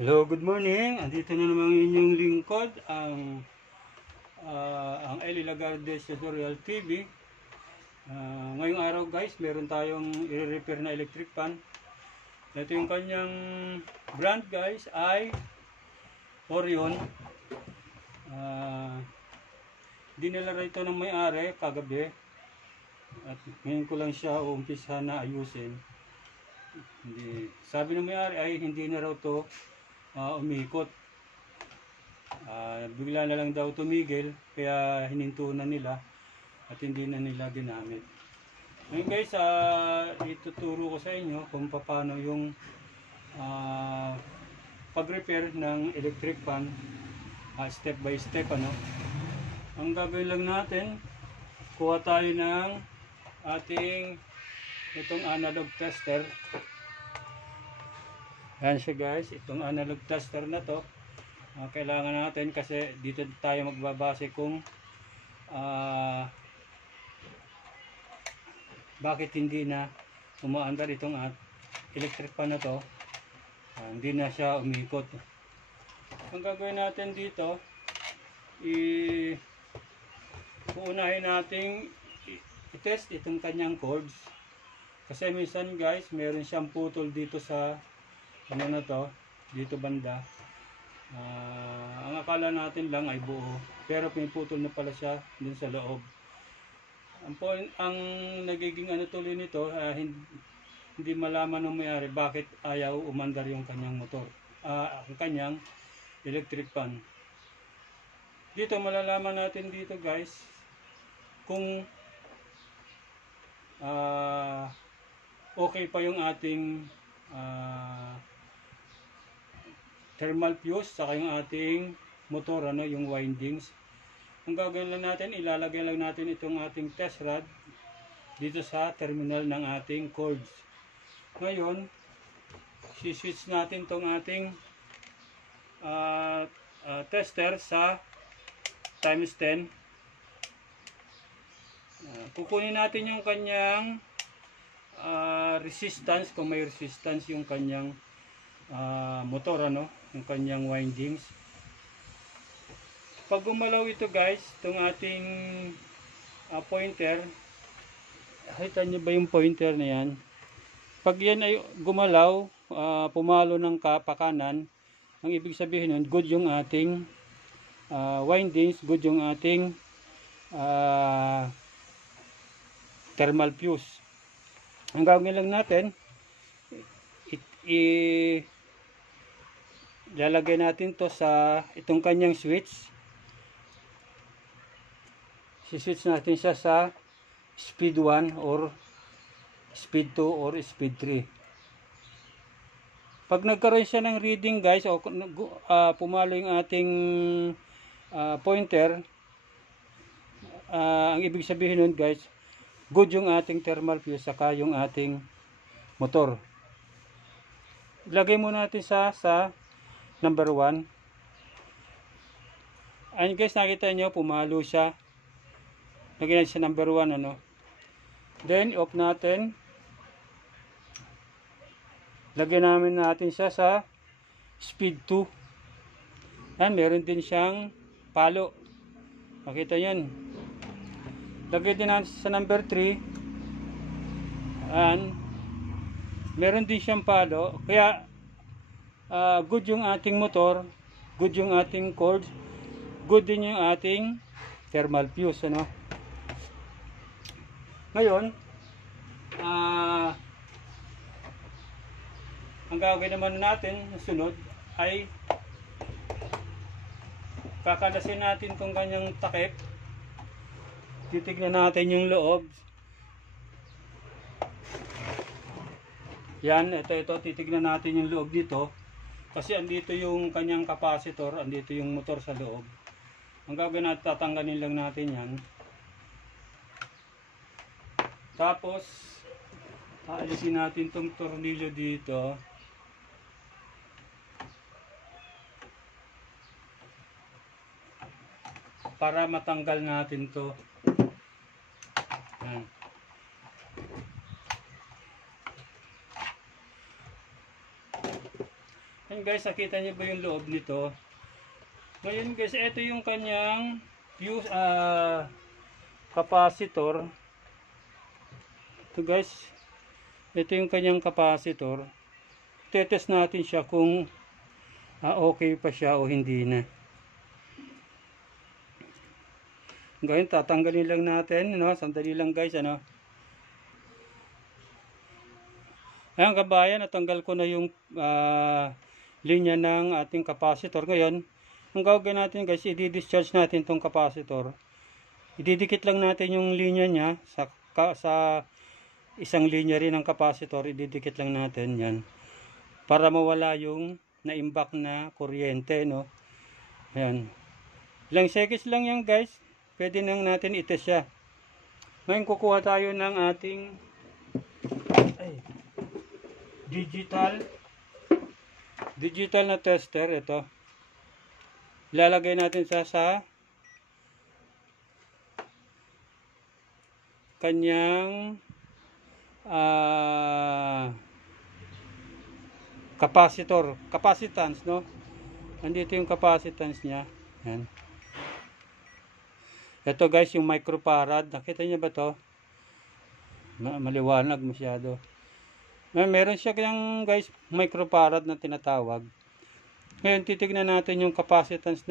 Hello, good morning. Andito na naman ang inyong lingkod, ang Eli Lagarde Tutorial TV. Ngayong araw guys, meron tayong i-repair na electric fan. Ito yung kanyang brand guys ay Orion. Dinala rito ng may-ari kagabi. At ngayon ko lang siya uumpisa na ayusin. Sabi ng may-ari ay hindi na raw to umikot. Bigla na lang daw tumigil, kaya hininto na nila at hindi na nila ginamit. Ngayon guys, ituturo ko sa inyo kung paano yung pag-repair ng electric fan, step by step. Ang gagawin lang natin, kuha tayo ng ating itong analog tester. Yan siya guys, itong analog tester na to, kailangan natin kasi dito tayo magbabase kung bakit hindi na umaandar itong electric fan na to, hindi na siya umikot. Ang gagawin natin dito, uunahin natin i-test itong kanyang cords, kasi minsan guys meron siyang putol dito sa dito banda. Ang akala natin lang ay buo, pero pinuputol na pala siya dun sa loob. Ang nagiging tuloy nito, hindi malaman ng may-ari bakit ayaw umandar yung kanyang motor, ang kanyang electric fan. Dito malalaman natin dito guys kung okay pa yung ating thermal fuse saka yung ating motor, yung windings. Ang gagawin lang natin, ilalagay lang natin itong ating test rod dito sa terminal ng ating cords. Ngayon, si-switch natin itong ating tester sa times 10. Kukunin natin yung kanyang resistance, kung may resistance yung kanyang motor, yung kanyang windings. Pag gumalaw ito guys, itong ating pointer, nakita nyo ba yung pointer na yan? Pag yan ay gumalaw, pumalo ng pakanan, ang ibig sabihin nun, good yung ating windings, good yung ating thermal fuse. Ang gagawin lang natin, lalagay natin to sa itong kanyang switch. Si-switch natin siya sa speed 1 or speed 2 or speed 3. Pag nagkaroon siya ng reading guys, o pumalo yung ating pointer, ang ibig sabihin nun guys, good yung ating thermal fuse saka yung ating motor. Ilagay muna natin sa number 1. Ayun guys, nakita nyo pumalo siya. Lagyan natin sa number 1, Then off natin. Lagyan natin siya sa speed 2. Yan, meron din siyang palo. Makita yan. Lagyan din natin sa number 3. And meron din siyang palo. Kaya good yung ating motor, good yung ating cord, good din yung ating thermal fuse, Ngayon, ang gagawin naman natin sunod ay kakalasin natin tong kanyang takip. Titignan natin yung loob. Yan, ito titignan natin yung loob dito. Kasi andito yung kanyang capacitor, andito yung motor sa loob. Ang gagawin natin, tatanggalin lang natin yan. Tapos, aalisin natin tong tornilyo dito. Para matanggal natin to. Yan. Ayan guys, nakita niyo ba yung loob nito? Ngayon guys, ito yung kanyang fuse, capacitor. Ito guys, ito yung kanyang capacitor. Tetest natin siya kung okay pa siya o hindi na. Ngayon, tatanggalin lang natin, no? Sandali lang guys, ano? Ayan kabayan, natanggal ko na yung linya ng ating capacitor. Ngayon, ang gagawin natin guys, i-discharge natin tong capacitor. Ididikit lang natin yung linya niya sa isang linya rin ng capacitor. Ididikit lang natin yan para mawala yung na-imbak na kuryente, no? Ayan. Ilang seconds lang yan guys. Pwede nang natin itest siya. Ngayon kukuha tayo ng ating digital na tester. Ito. Ilalagay natin sa kanyang capacitance, no? Andito yung capacitance niya. Yan. Ito guys, yung microfarad. Nakita niyo ba to? Maliwanag masyado. Meron siya kanyang guys, microfarad na tinatawag. Ngayon, titignan natin yung capacitance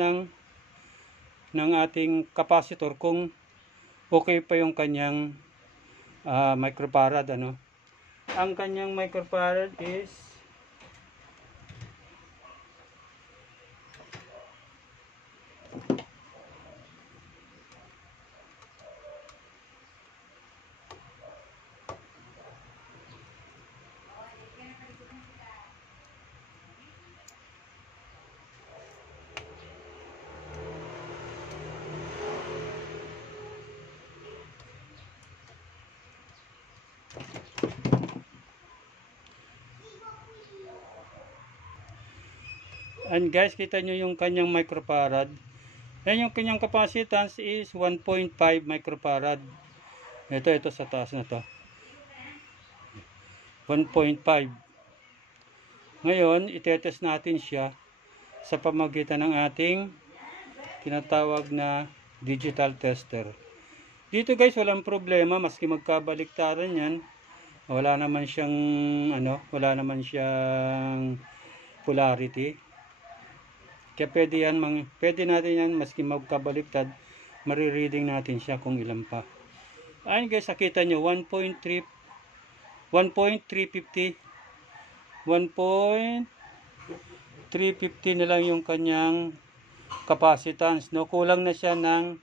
ng ating capacitor kung okay pa yung kanyang microfarad, ano. Ang kanyang microfarad is and guys, kita nyo yung kanyang microfarad. Yan yung kanyang capacitance is 1.5 microfarad. Ito sa taas na to. 1.5. Ngayon, itetest natin siya sa pamagitan ng ating tinatawag na digital tester. Dito guys, walang problema maski magkabaliktaran yan. Wala naman siyang wala naman siyang polarity. Kaya pwede natin yan maski magkabaliktad, marireading natin siya kung ilan pa. Ayun guys, nakita nyo 1.350 1.350 na lang yung kanyang capacitance, no? Kulang na siya ng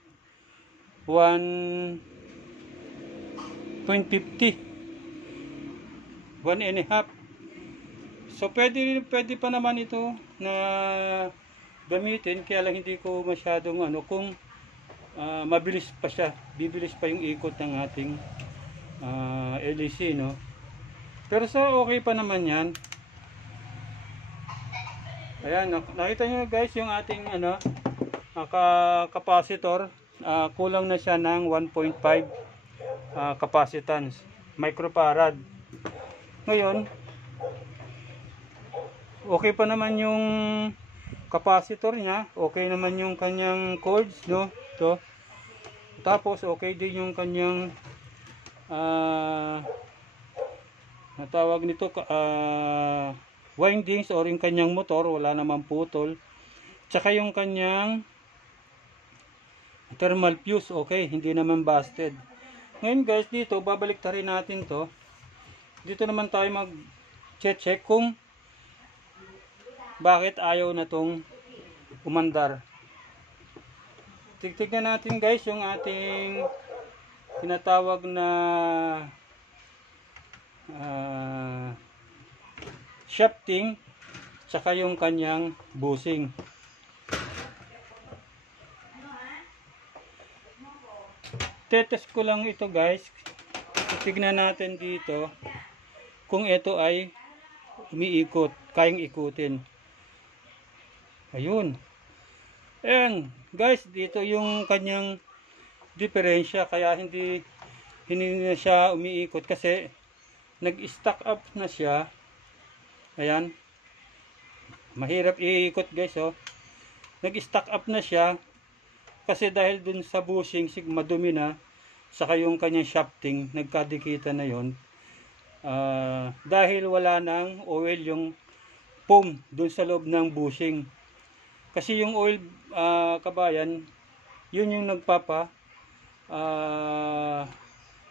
1.50, 1.5. So pwede pa naman ito na gamitin, kaya lang hindi ko masyadong kung mabilis pa siya, bibilis pa yung ikot ng ating LEC, no? Pero okay pa naman yan. Ayan, nakita nyo guys yung ating capacitor, kulang na siya ng 1.5 capacitance microfarad. Ngayon, okay pa naman yung capacitor niya, okay naman yung kanyang cords, no? Ito. Tapos okay din yung kanyang natawag nito windings or yung kanyang motor, wala namang putol. Tsaka yung kanyang thermal fuse, okay, hindi naman busted. Ngayon guys, dito babalik rin natin to. Dito naman tayo mag-check kung bakit ayaw na tong umandar. Tignan natin guys yung ating tinatawag na shafting, tsaka yung kanyang bushing. Tetest ko lang ito guys. Tignan natin dito kung ito ay umiikot, kayang ikutin. Ayun. Ayan, guys, dito yung kanyang diferensya, kaya hindi na siya umiikot kasi nag-stack up na siya. Ayan. mahirap iikot guys, oh. Nag-stack up na siya kasi dahil dun sa bushing madumi na, saka yung kanyang shafting nagkadikita na yon. Dahil wala nang oil yung foam dun sa loob ng bushing. Kasi yung oil, kabayan, yun yung nagpapa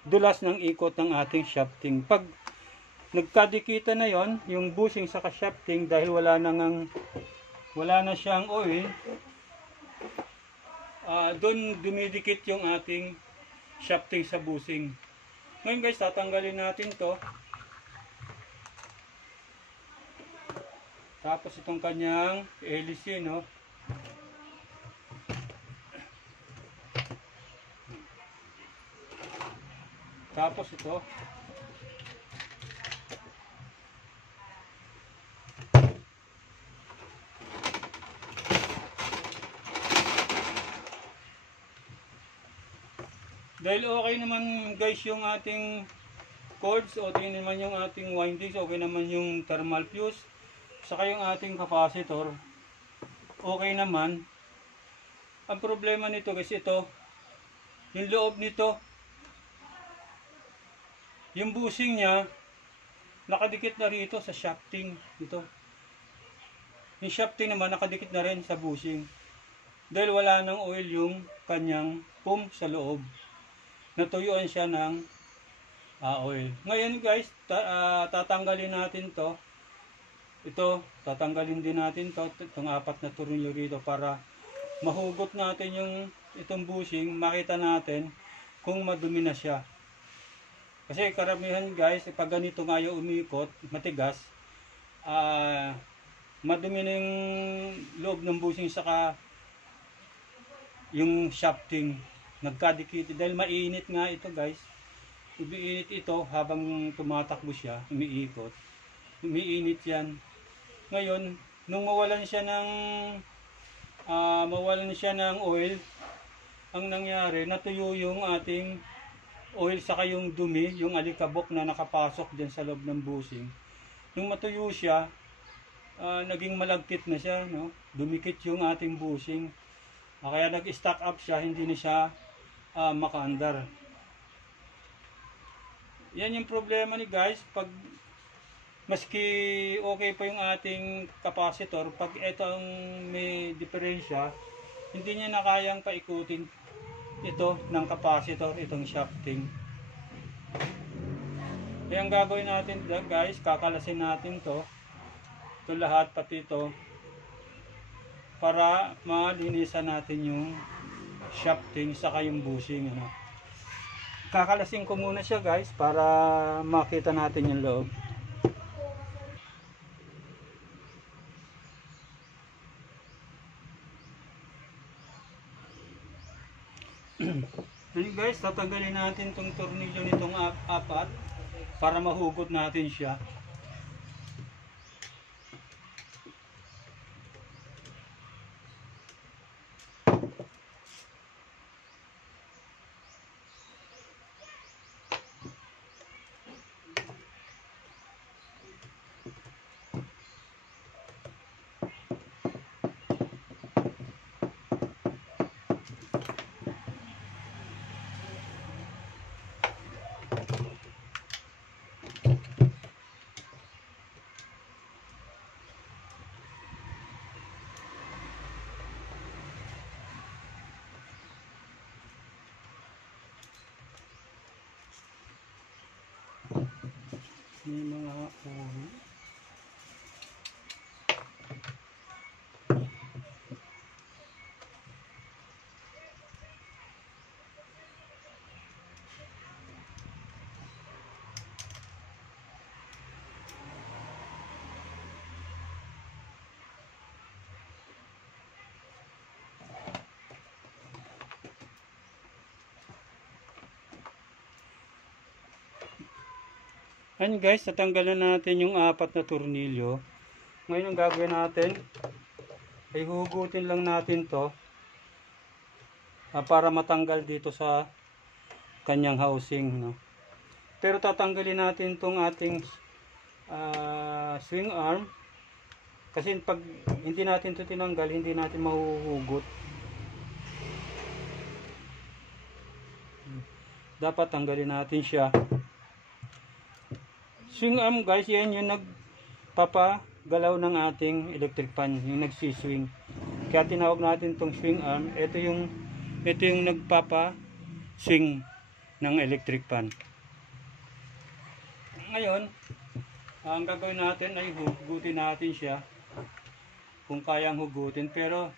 dulas ng ikot ng ating shafting. Pag nagkadikita na yon, yung bushing sa shafting, dahil wala na siyang oil, doon dumidikit yung ating shafting sa bushing. Ngayon guys, tatanggalin natin to. Tapos itong kanyang hélice, no? Tapos ito. Dahil okay naman guys yung ating cords, okay naman yung ating windings, okay naman yung thermal fuse, saka yung ating capacitor, okay naman. Ang problema nito guys, ito, yung loob nito, yung bushing niya, nakadikit na rito sa shafting. Ito. Yung shafting naman, nakadikit na rin sa bushing. Dahil wala nang oil yung kanyang foam sa loob. Natuyuan siya ng oil. Ngayon guys, tatanggalin natin to. Ito, tatanggalin din natin to. Itong 4 na tornilyo rito para mahugot natin yung itong bushing. Makita natin kung madumi na siya. Kasi karamihan guys, pag ganito nga yung umikot, matigas, madumi na yung loob ng bushing saka yung shafting. Nagkadikit dahil mainit nga ito guys. Umiinit ito habang tumatakbo siya, umiikot. Umiinit yan. Ngayon, nung mawalan siya ng oil, ang nangyari, natuyo yung ating oil saka yung dumi, yung alikabok na nakapasok dyan sa loob ng bushing. Nung matuyo siya, naging malagkit na siya, no? Dumikit yung ating bushing. Kaya nag-stack up siya, hindi na siya makaandar. Yan yung problema ni guys, pag maski okay pa yung ating capacitor, pag ito ang may diferensya, hindi niya na kayang paikutin ito ng capacitor, itong shafting. Kaya ang gagawin natin guys, kakalasin natin to lahat, pati ito, para malinisan natin yung shafting saka yung bushing, ano. Kakalasin ko muna siya guys para makita natin yung loob. Ngayon guys, tatanggalin natin tong tornilyo nitong 4 para mahugot natin siya. May mga Ayan guys, natanggalan natin yung 4 na tornilyo. Ngayon ang gagawin natin ay hugutin lang natin to para matanggal dito sa kanyang housing, no? Pero tatanggalin natin tong ating swing arm Kasi pag hindi natin ito tinanggal, hindi natin mahuhugot. Dapat tanggalin natin siya. Swing arm guys, yan yung nagpapagalaw ng ating electric fan, yung nagsiswing. Kaya tinawag natin itong swing arm. Ito yung nagpapa-swing ng electric fan. Ngayon, ang gagawin natin ay hugutin natin siya. Kung kayang hugutin. Pero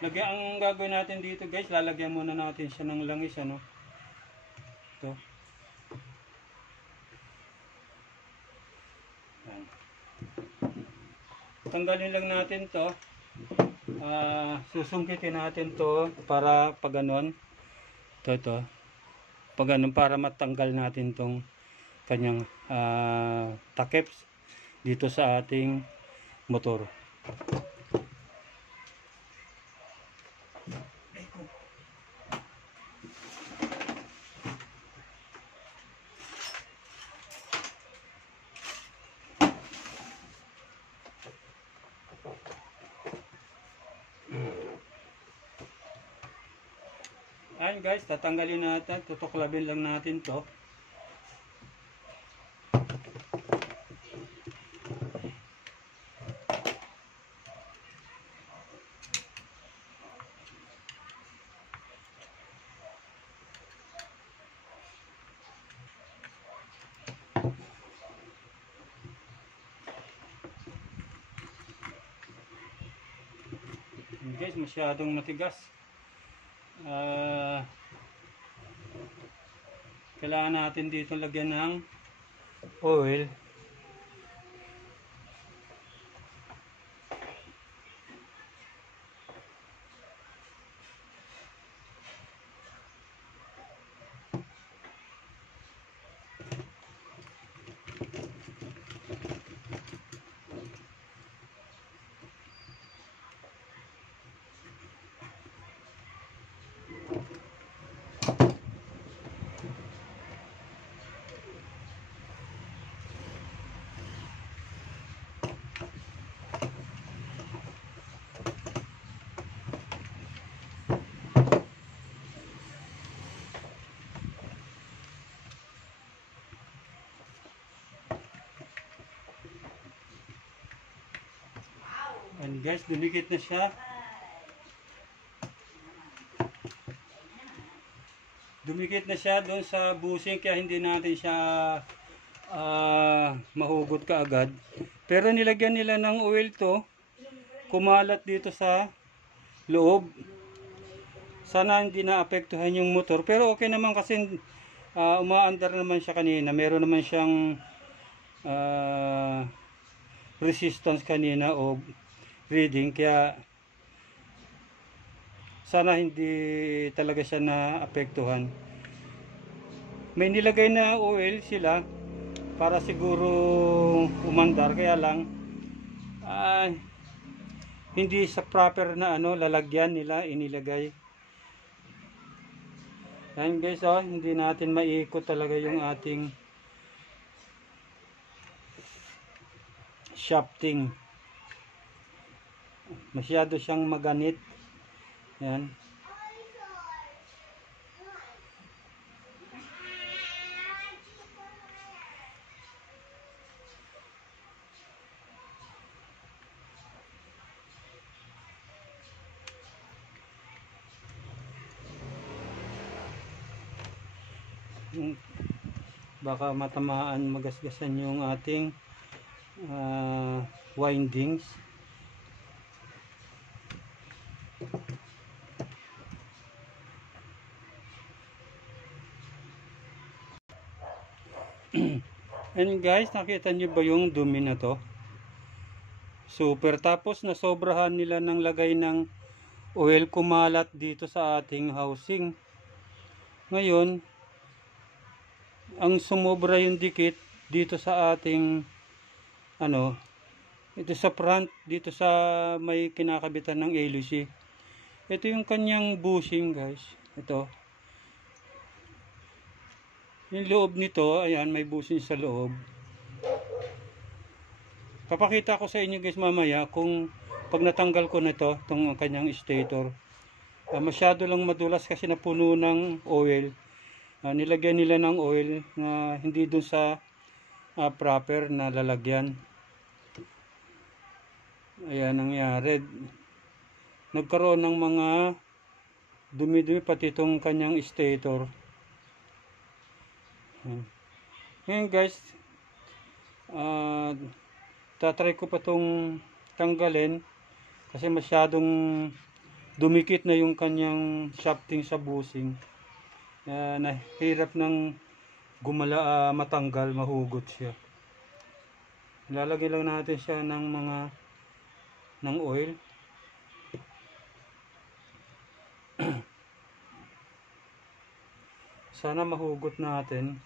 ang gagawin natin dito guys, lalagyan muna natin siya ng langis, ano. Ito. Tanggalin lang natin to. Susungkitin natin to para pag ganon. Ito. Pag ganon, para matanggal natin tong kanyang takip dito sa ating motor. Ayan guys, tatanggalin natin, tutuklabin lang natin to. Guys, masyadong matigas. Kailangan natin dito lagyan ng oil. And guys, dumikit na siya. Dumikit na siya doon sa bushing, kaya hindi natin siya mahugot kaagad. Pero nilagyan nila ng oil to, kumalat dito sa loob. Sana hindi naapektuhan yung motor. Pero okay naman kasi umaandar naman siya kanina. Meron naman siyang resistance kanina o reading, kaya sana hindi talaga siya naapektuhan. May nilagay na oil sila para siguro umandar, kaya lang hindi sa proper na lalagyan nila inilagay. Yan guys, hindi natin maiikot talaga yung ating shafting. Masyado siyang maganit. Yan. Baka matamaan, magasgasan yung ating windings. And guys, nakita nyo ba yung dumi na to? Super. Tapos nasobrahan nila ng lagay ng oil, kumalat dito sa ating housing. Ngayon, ang sumobra yung dikit dito sa ating ito sa front, dito sa may kinakabitan ng hélice. Ito yung kanyang bushing guys. Ito. Yung loob nito, ayan, may bushing sa loob. Papakita ko sa inyo guys mamaya kung pag natanggal ko na ito, itong kanyang stator. Masyado lang madulas kasi napuno ng oil. Nilagyan nila ng oil na hindi dun sa proper na lalagyan. Ayan nangyari. Nagkaroon ng mga dumi-dumi pati itong kanyang stator. Ngayon guys, tatry ko pa itong tanggalin kasi masyadong dumikit na yung kanyang shafting sa bushing. Nahirap ng matanggal, mahugot siya. Lalagay lang natin siya ng oil. Sana mahugot natin.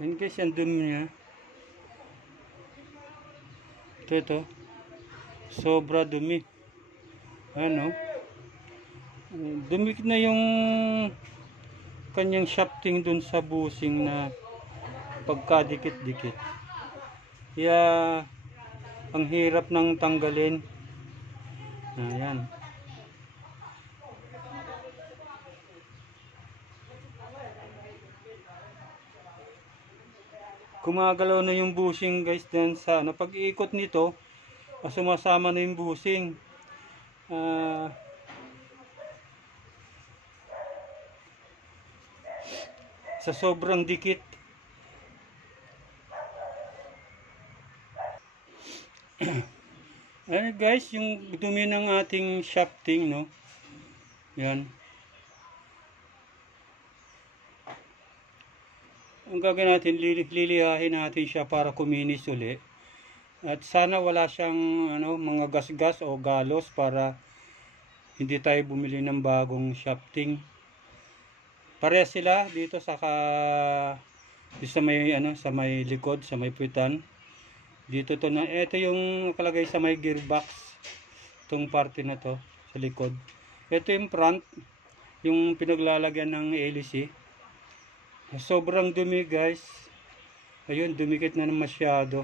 Yan guys, yung dumi niya. Ito. Sobra dumi. Ano? Dumikit na yung kanyang shafting dun sa bushing na pagkadikit-dikit. Kaya ang hirap ng tanggalin. Ayan. Gumagalaw na yung bushing guys dyan sa pag-iikot nito, sumasama na yung bushing. Sa sobrang dikit. Ayan guys, yung dumi ng ating shafting, no? Yan. Ang gagawin natin, lilihahin natin siya para kuminis uli. At sana wala siyang mga gasgas o galos para hindi tayo bumili ng bagong shafting. Parehas sila dito sa may sa may likod, sa may puwitan. Dito ito yung nakalagay sa may gearbox. Itong parte na to sa likod. Ito yung front, yung pinaglalagyan ng hélice. Sobrang dumi guys. Ayun, dumikit na masyado.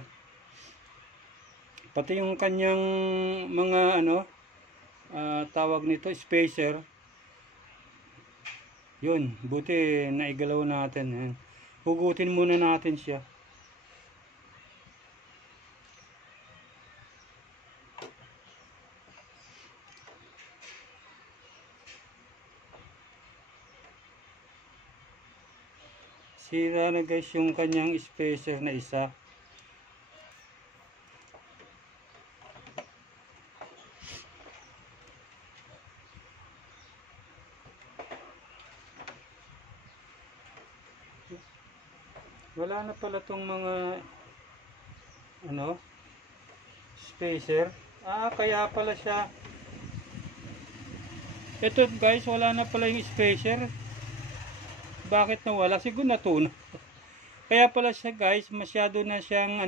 Pati yung kanyang mga tawag nito, spacer. Yun, buti naigalaw natin. Ayan. Hugutin muna natin siya. Sira na guys yung kanyang spacer na isa. Wala na pala tong mga spacer. Kaya pala siya. Ito guys, wala na pala yung spacer. Bakit nawala? Siguro natunaw. Kaya pala siya guys, masyado na siyang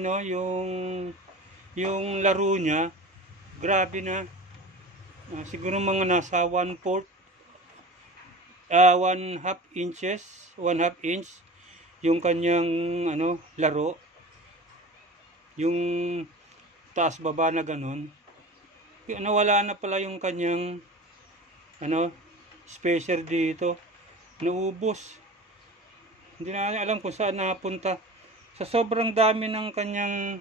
yung laro niya. Grabe na. Siguro mga nasa 1/4 1/2 inches, 1/2 inch yung kanyang laro. Yung taas baba na ganun. Nawala na pala yung kanyang spacer dito. Naubos. Hindi na alam kung saan napunta. Sa sobrang dami ng kanyang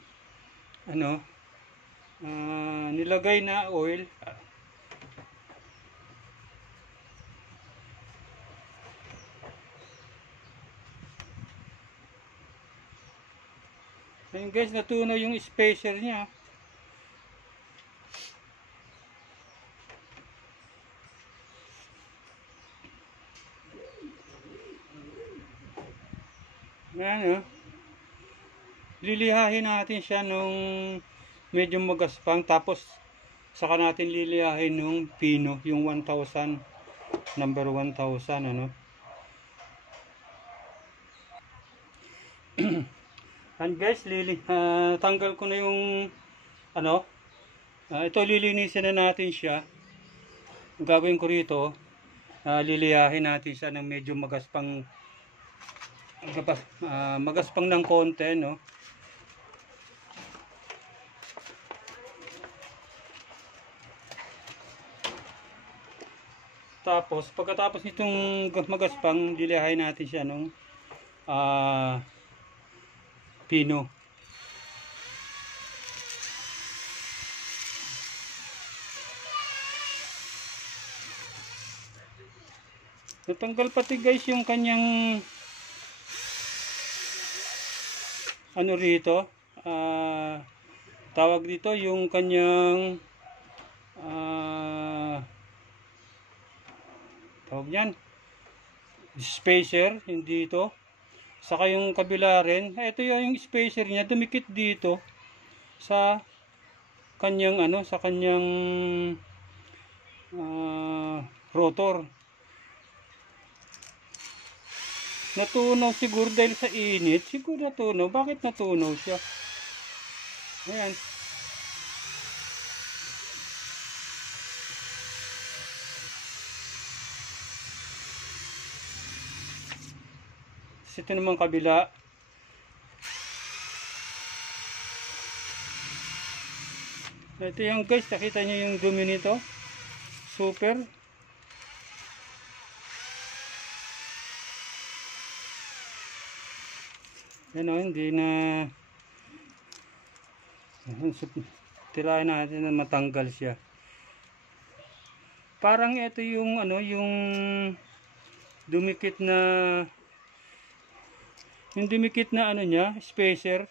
nilagay na oil. Ayun guys, natunaw yung spacer niya. Ayan, lilihahin natin siya nung medyo magaspang, tapos saka natin lilihahin nung pino, yung 1000, number 1000 And guys, tanggal ko na yung ano, ito lilinisin na natin siya. Ang gagawin ko rito, liliyahin natin siya ng medyo magaspang ng konti, no. Tapos pagkatapos nitong magaspang, liliyahin natin siya ng pino. Natanggal pati guys yung kanyang ano rito, tawag dito yung kanyang tawag yan, spacer, hindi ito. Saka yung kabila rin, ito yung spacer niya, dumikit dito sa kanyang ano, sa kanyang rotor. Natunaw siguro dahil sa init. Siguro natunaw. Bakit natunaw siya? Ayan. Ito naman kabila. Ito yung guys. Nakita nyo yung dumi nito. Super. Yan o, hindi na tirahin natin na matanggal siya. Parang ito yung ano, yung dumikit na ano niya, spacer.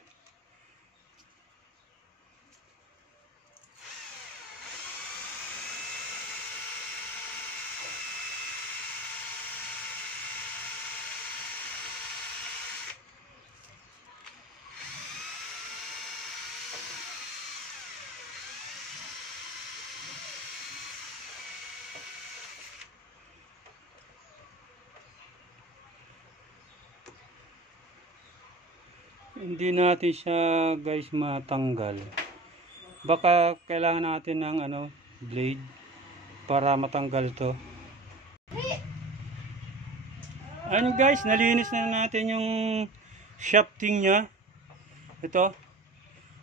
Hindi natin siya guys matanggal. Baka kailangan natin ng ano, blade para matanggal to. Ano guys, nalinis na natin yung shafting niya. Ito,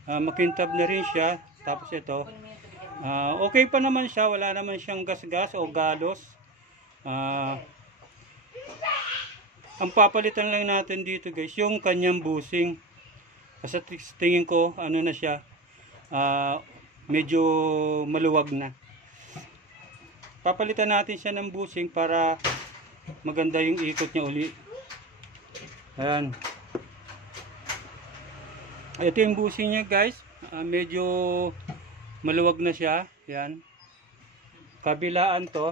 makintab na rin siya. Tapos ito, okay pa naman siya, wala naman siyang gas-gas o galos. Ang papalitan lang natin dito guys, yung kanyang bushing. Kasi tingin ko, ano na siya, medyo maluwag na. Papalitan natin siya ng bushing para maganda yung ikot niya uli. Ayan. Ito yung bushing niya guys, medyo maluwag na siya. Ayan. Kabilaan to.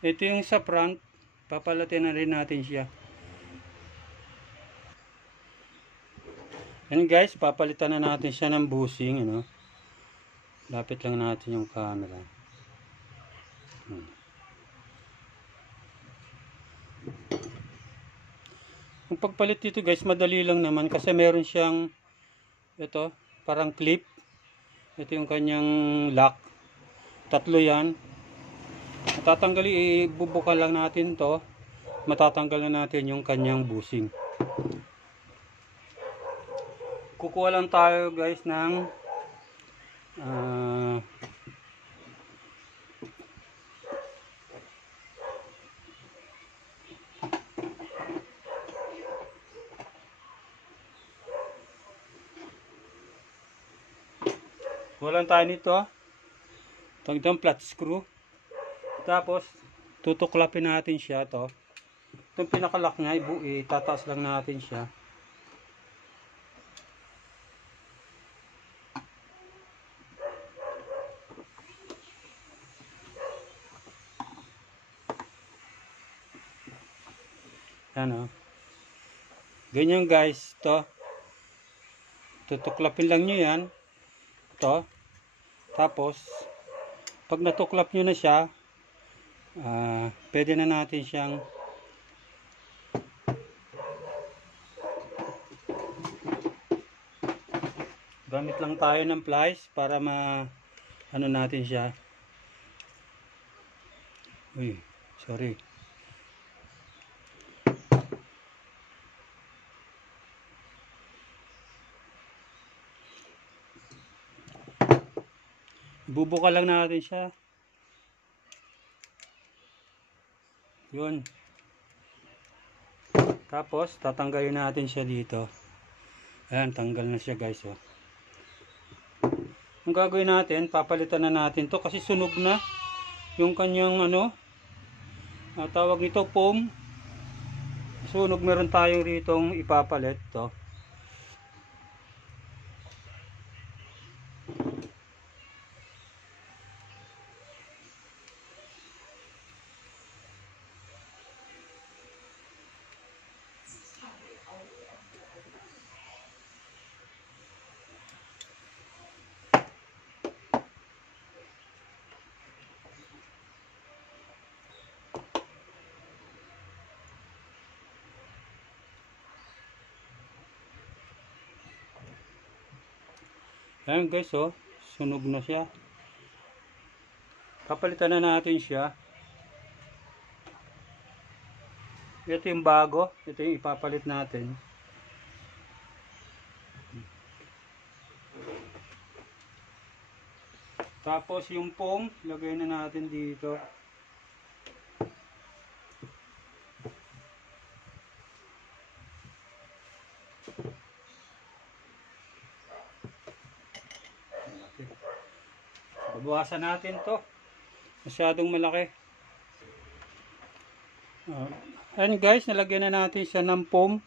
Ito yung sa front, papalitan na rin natin siya. Yan guys, papalitan na natin siya ng bushing, ano. Lapit lang natin yung camera. Ang pagpalit dito guys, madali lang naman kasi meron siyang ito, parang clip. Ito yung kanyang lock. Tatlo yan. Matatanggal, ibubukan lang natin to. Matatanggal na natin yung kanyang bushing. Kukuha lang tayo guys ng kuha lang tayo nito. Tagdang flat screw. Tapos tutuklapin natin siya to. Itong pinakalock niya, itataas lang natin siya. Yan o. Ganyan guys, to. Tutuklapin lang nyo yan. To. Tapos, pag natuklap nyo na siya, pwede na natin siyang Gamit lang tayo ng pliers para ano natin siya. Uy, sorry. Bubuka lang natin siya. Yun. Tapos, tatanggalin natin siya dito. Ayan, tanggal na siya guys. Oh. Ang gagawin natin, papalitan na natin to kasi sunog na yung kanyang ano, tawag nito foam. Sunog, meron tayong ritong ipapalit to. Ayan guys, oh, sunog na siya. Papalitan na natin siya. Ito yung bago, ito yung ipapalit natin. Tapos yung foam, lagay na natin dito. Babawasan natin to. Masyadong malaki. And guys, nalagyan na natin siya ng foam.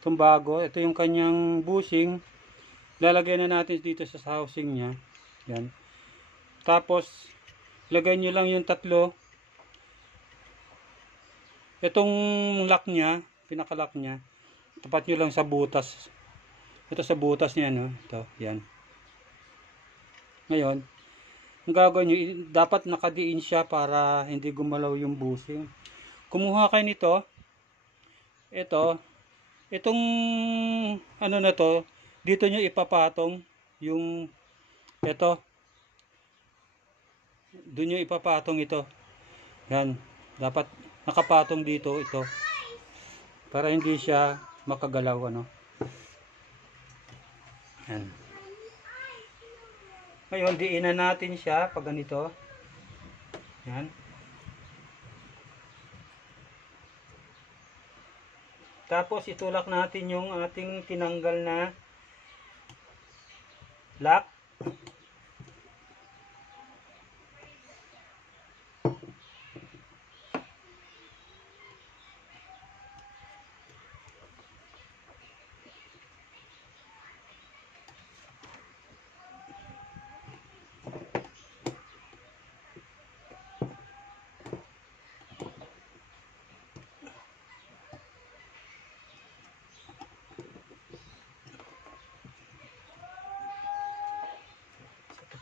Itong bago. Ito yung kanyang bushing. Lalagyan na natin dito sa housing niya. Yan. Tapos, lagay nyo lang yung tatlo. Itong lock niya, pinaka-lock niya, tapat nyo lang sa butas. Ito sa butas niya, no? Ito, yan. Ngayon, ang gagawin nyo, dapat nakadiin siya para hindi gumalaw yung bushing. Kumuha kayo nito. Itong ano na to, dito nyo ipapatong yung ito. Doon nyo ipapatong ito. Yan. Dapat nakapatong dito ito. Para hindi siya makagalaw, ano. Yan. Ngayon, diinan natin siya pag ganito. Yan. Tapos itulak natin yung ating tinanggal na lock.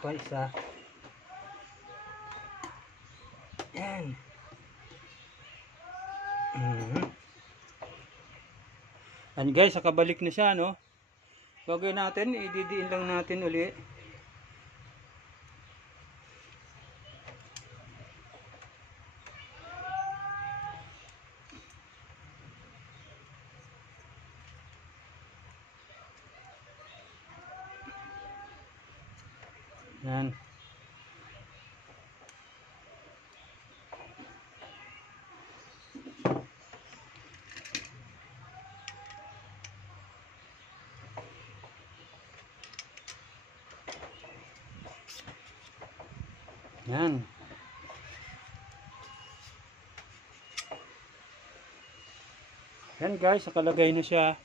Pa isa. Yan. And guys, nakabalik na siya, no? Gagawin natin, ididiin lang natin uli. Yan. Yan. Yan guys, nakalagay na siya.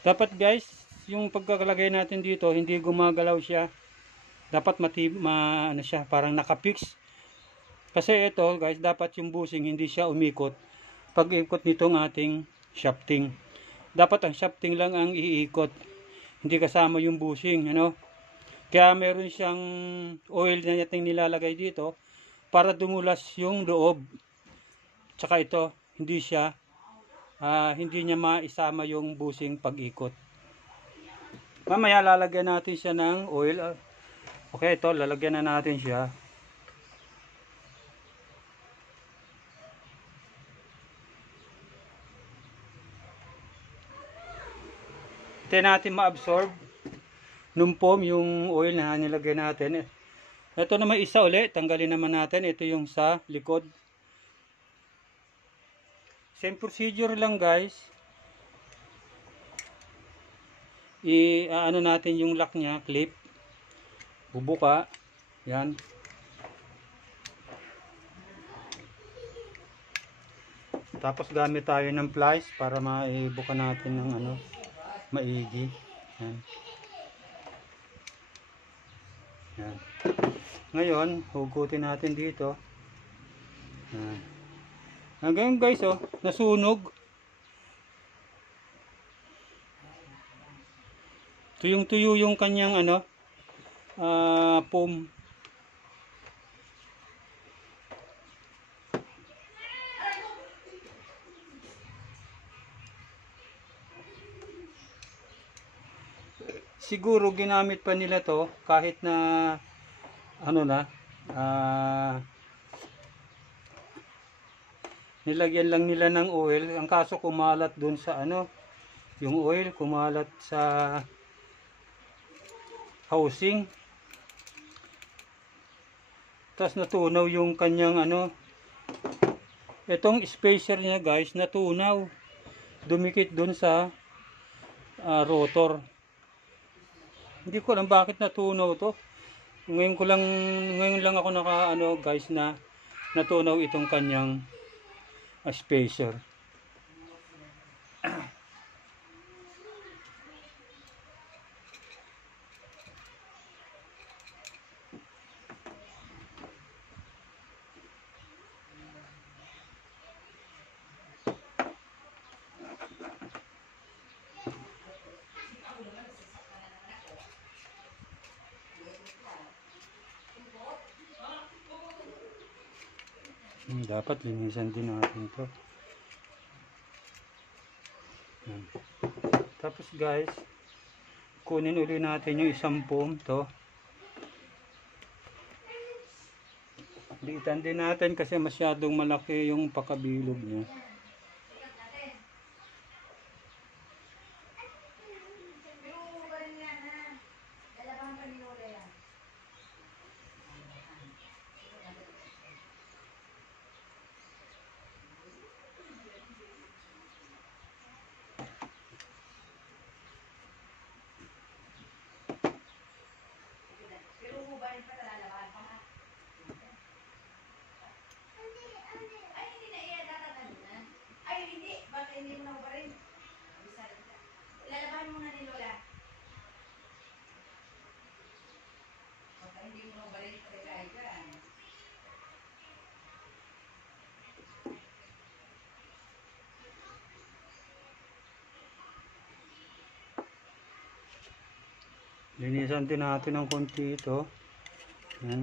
Dapat guys, yung pagkakalagay natin dito, hindi gumagalaw siya. Dapat ano siya, parang nakapix. Kasi ito guys, dapat yung bushing hindi siya umikot. Pag ikot nitong ating shafting. Dapat ang shafting lang ang iikot. Hindi kasama yung bushing, ano? Kaya meron siyang oil na nating nilalagay dito para dumulas yung loob. Tsaka ito, hindi niya maisama yung bushing pag ikot. Mamaya lalagyan natin siya ng oil. Okay, ito lalagyan na natin siya. Hintayin natin ma-absorb nung foam yung oil na nilagay natin. Ito naman isa ulit, tanggalin naman natin. Ito yung sa likod. Same procedure lang guys. Ano natin yung lock niya, clip. Bubuka. Yan. Tapos gamit tayo ng pliers para maibuka natin ng ano, maigi. Yan. Yan. Ngayon, hugutin natin dito. Yan. Hanggang guys, oh, nasunog. Tuyong-tuyo yung kanyang ano, foam. Siguro ginamit pa nila to kahit na ano na, nilagyan lang nila ng oil. Ang kaso kumalat dun sa ano, yung oil kumalat sa housing. Tapos natunaw yung kanyang ano, itong spacer niya guys, natunaw. Dumikit dun sa rotor. Hindi ko alam bakit natunaw to. Ngayon lang ako naka ano guys na natunaw itong kanyang spacer. Dapat linisan din natin to. Yan. Tapos guys, kunin uli natin yung isang foam to. Liitan din natin kasi masyadong malaki yung pakabilog niya. Linisan din natin ng konti ito. Yan.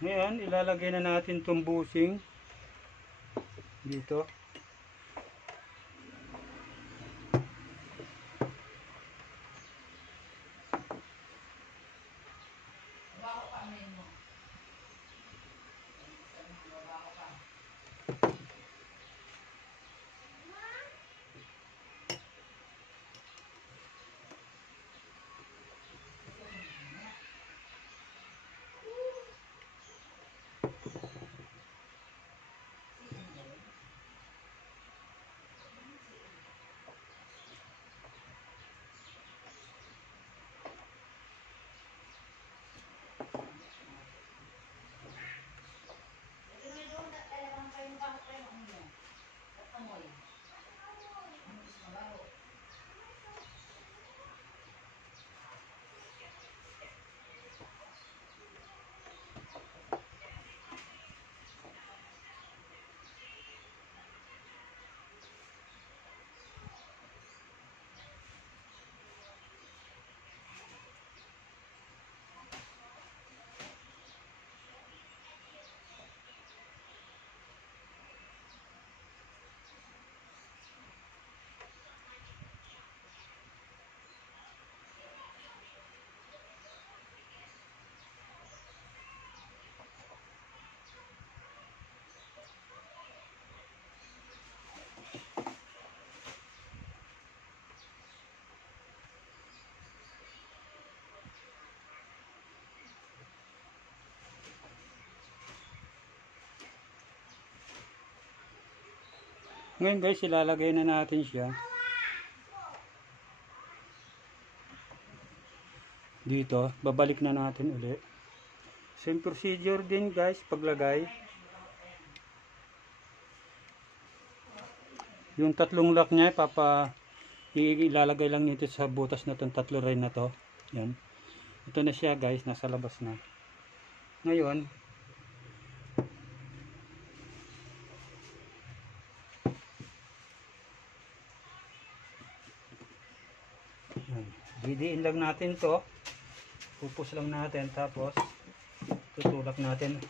Ngayon, ilalagay na natin itong bushing dito. Ngayon guys, ilalagay na natin siya dito. Babalik na natin uli. Same procedure din guys paglagay. Yung tatlong lock niya ilalagay lang nito sa butas na itong tatlo rin na to. Yan. Ito na siya guys, nasa labas na. Ngayon, didiin lang natin to. Pupus lang natin, tapos tutulak natin.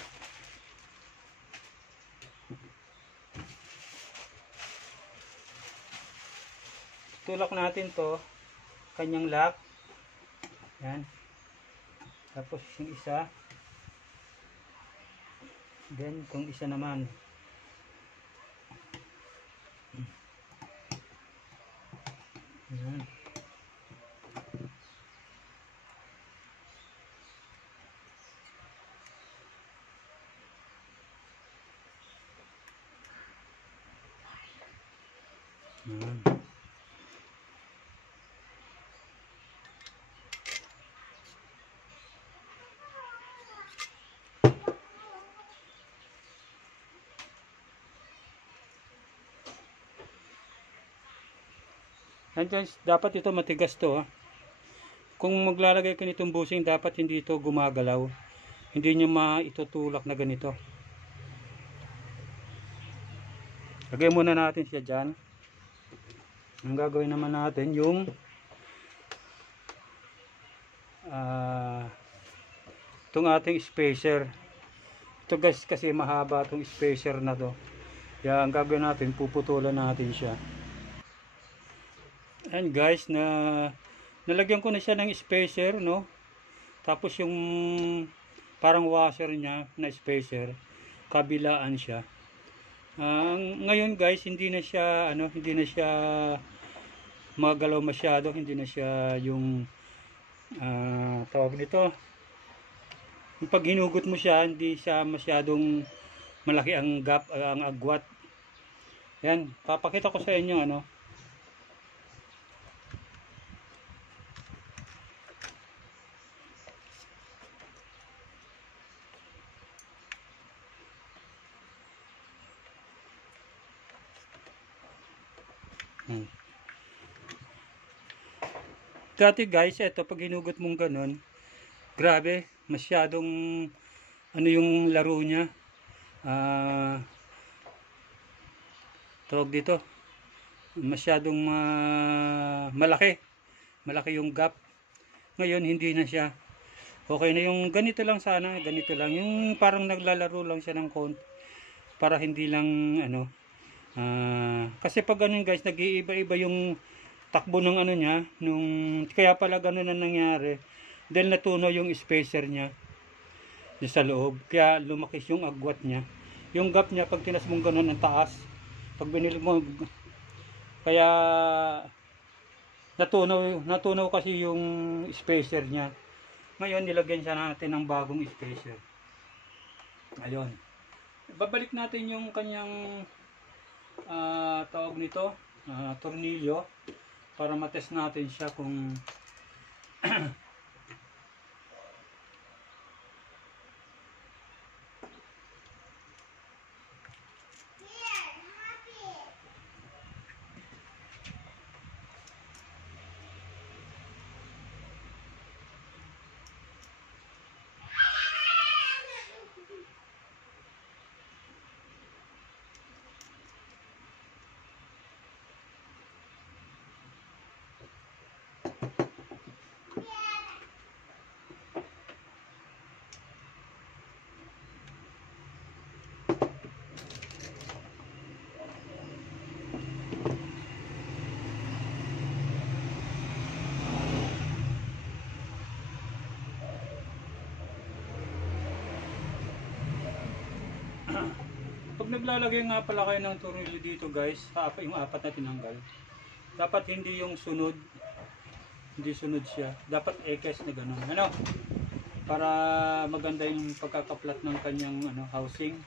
Tulak natin to, kanyang lock. Yan. Tapos yung isa. Then itong isa naman. Yan. Yan. And guys, dapat ito matigas to. Kung maglalagay ka nitong bushing, dapat hindi ito gumagalaw. Hindi nyo maitutulak na ganito. Lagay muna natin siya dyan. Ang gagawin naman natin yung itong ating spacer. Ito guys, kasi mahaba itong spacer na to. Kaya ang gagawin natin, puputulan natin siya. And guys, nalagyan ko na siya ng spacer, no? Tapos yung parang washer niya na spacer, kabilaan siya. Ngayon guys, hindi na siya magalaw masyado, hindi na siya yung tawag nito. Pag hinugot mo siya, hindi siya masyadong malaki ang gap, ang agwat. Yan, papakita ko sa inyo ano. Dati guys, eto pag hinugot mong ganun, grabe, masyadong ano yung laro niya. Tawag dito, masyadong malaki yung gap. Ngayon hindi na siya. Okay na yung ganito lang sana, ganito lang. Yung parang naglalaro lang siya ng konti para hindi lang ano. Kasi pag ganun guys, nag-iiba-iba yung takbo ng ano niya, kaya pala ganun na nangyari. Dahil natunaw yung spacer niya sa loob, kaya lumakis yung agwat niya. Yung gap niya, pag tinas mong ganun ang taas, pag binili mo, kaya natunaw kasi yung spacer niya. Ngayon nilagyan siya natin ng bagong spacer. Ayun, babalik natin yung kanyang tawag nito, tornilyo, para matest natin siya kung pag naglalagay nga pala kayo ng tornilyo dito guys, yung apat na tinanggal, dapat hindi yung sunod, hindi sunod siya, dapat ekes na gano'n, ano, para maganda yung pagkakaplat ng kanyang ano, housing.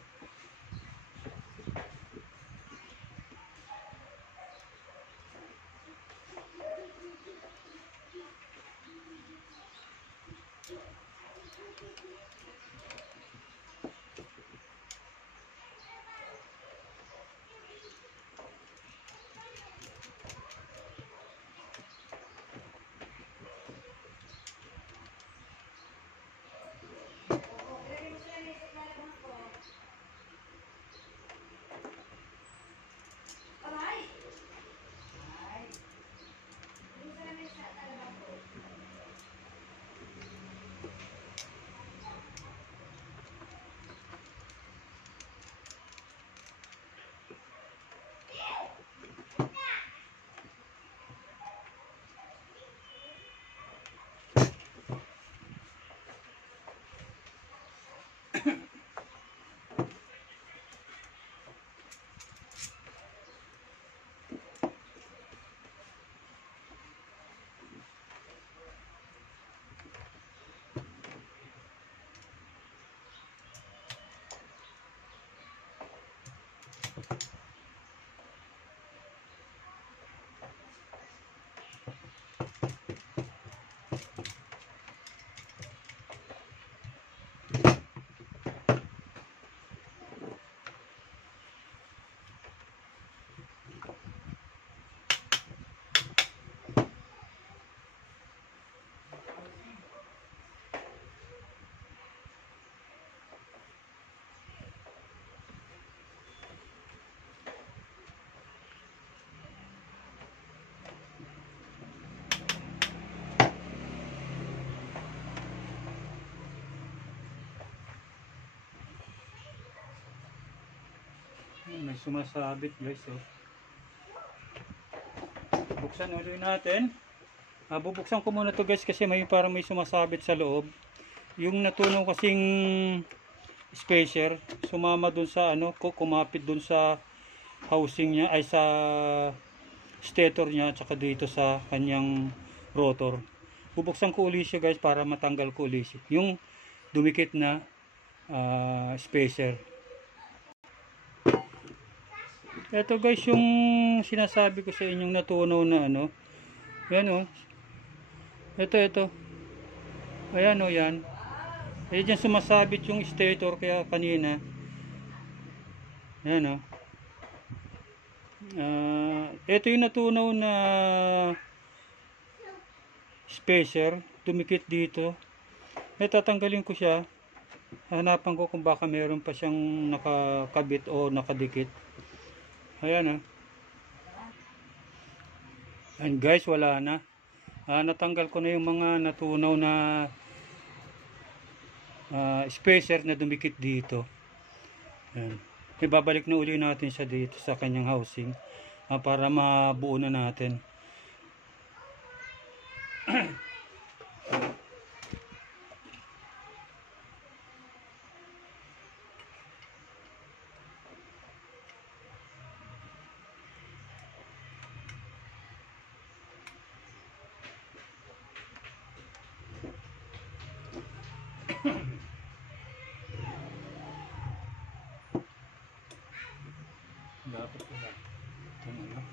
may sumasabit guys. So, buksan ulit natin. Bubuksan ko muna to guys kasi parang may sumasabit sa loob. Yung natunaw kasing spacer, sumama dun sa kumapit dun sa housing niya, ay sa stator niya, at saka dito sa kanyang rotor. Bubuksan ko ulit siya guys para matanggal ko ulit yung dumikit na spacer. Ito guys yung sinasabi ko sa inyong natunaw na yan o. Ito. Ayan o, yan. Ayan dyan sumasabit yung stator kaya kanina. Ayan o. Ito yung natunaw na spacer. Dumikit dito. Tatanggalin ko siya. Hanapan ko kung baka meron pa siyang nakakabit o nakadikit. Ayan and guys, wala na. Natanggal ko na yung mga natunaw na spacer na dumikit dito. Ayan. Ibabalik na uli natin siya dito sa kanyang housing para mabuo na natin. Dapat pala itong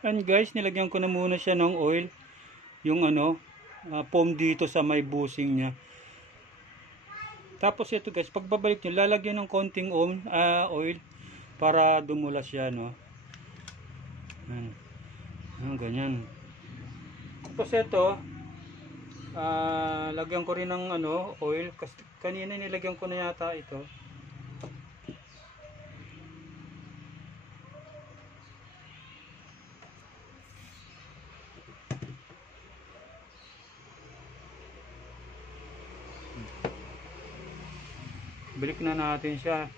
And guys, nilagyan ko na muna siya ng oil. Yung foam dito sa may bushing niya. Tapos ito guys, pagbabalik nyo, lalagyan ng konting oil para dumulas siya, ganyan. Tapos ito, lagyan ko rin ng oil. Kasi kanina nilagyan ko na yata ito. Balik na natin siya.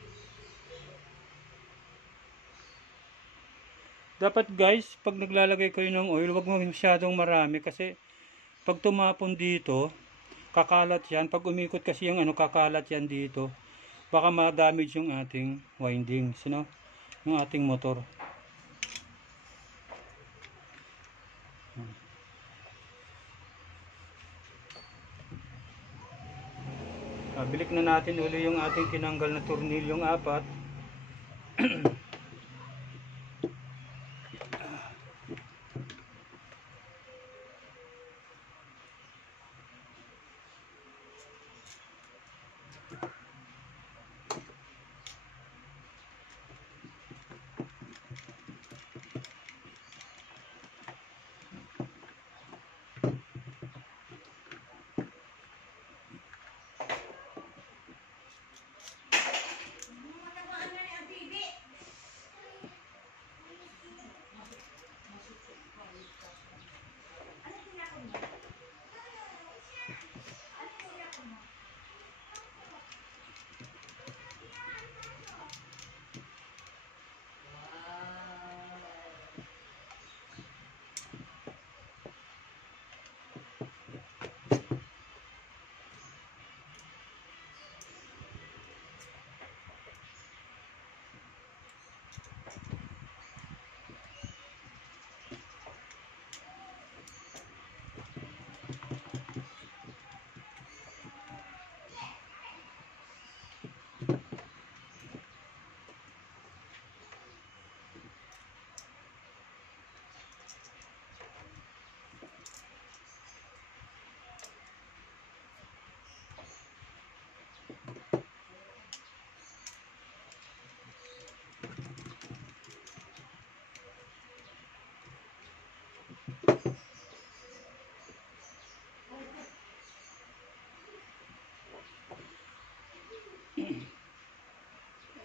Dapat guys, pag naglalagay kayo ng oil, wag mo masyadong marami kasi pag tumapon dito, kakalat yan. Pag umikot kasi yung kakalat yan dito. Baka ma-damage yung ating windings, yung ating motor. Balik na natin uli yung ating tinanggal na tornilyong 4.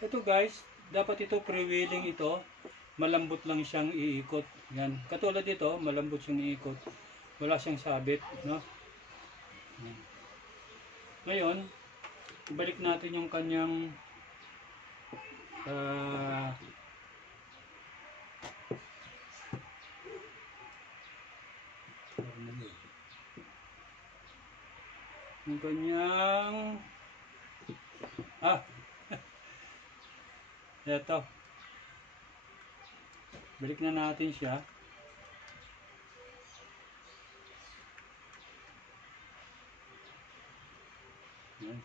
Ito guys, dapat ito pre-wheeling ito. Malambot lang siyang iikot. Yan. Katulad dito, malambot siyang iikot. Wala siyang sabit, no? Yan. Ngayon, ibalik natin yung kanyang ah, yung kanyang eto. Balik na natin siya. Yan.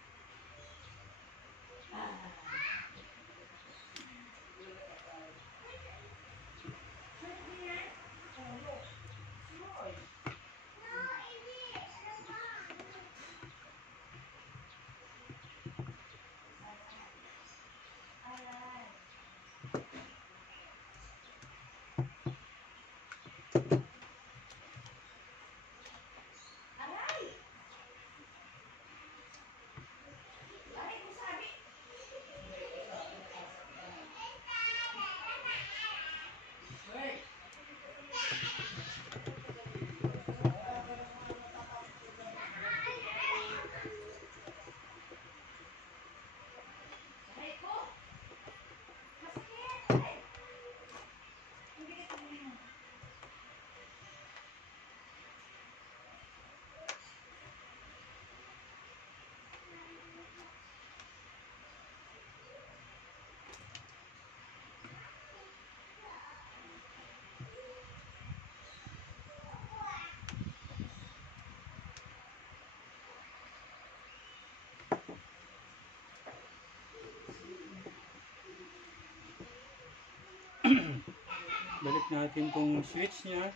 Balik natin tong switch niya.